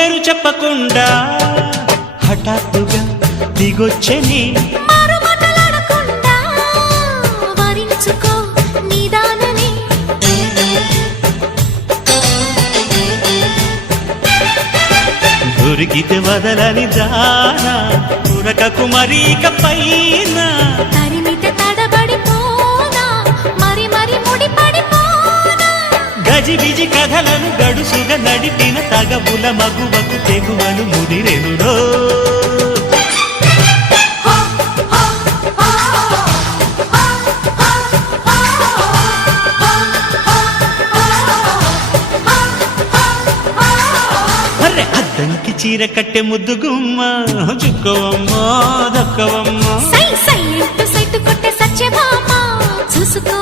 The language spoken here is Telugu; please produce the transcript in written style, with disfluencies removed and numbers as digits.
పేరు చెప్పకుండా హఠాత్తుగా దిగొచ్చని దొరికితే వదలని దానా ఉరకకు మరీక పైన తరిమితే తడబడిపోనా మరి మరి ముడిపడిపోనా గజిబిజి కథలను గడుసుగా నడిపిన తగబుల మగువకు తెగువను ముదిరెనురో అద్దంకి చీర కట్టె ముద్దు గుమ్మ చుక్కవమ్మా దక్కవమ్మా సై సై కొట్టే సత్యభామ చూసుకో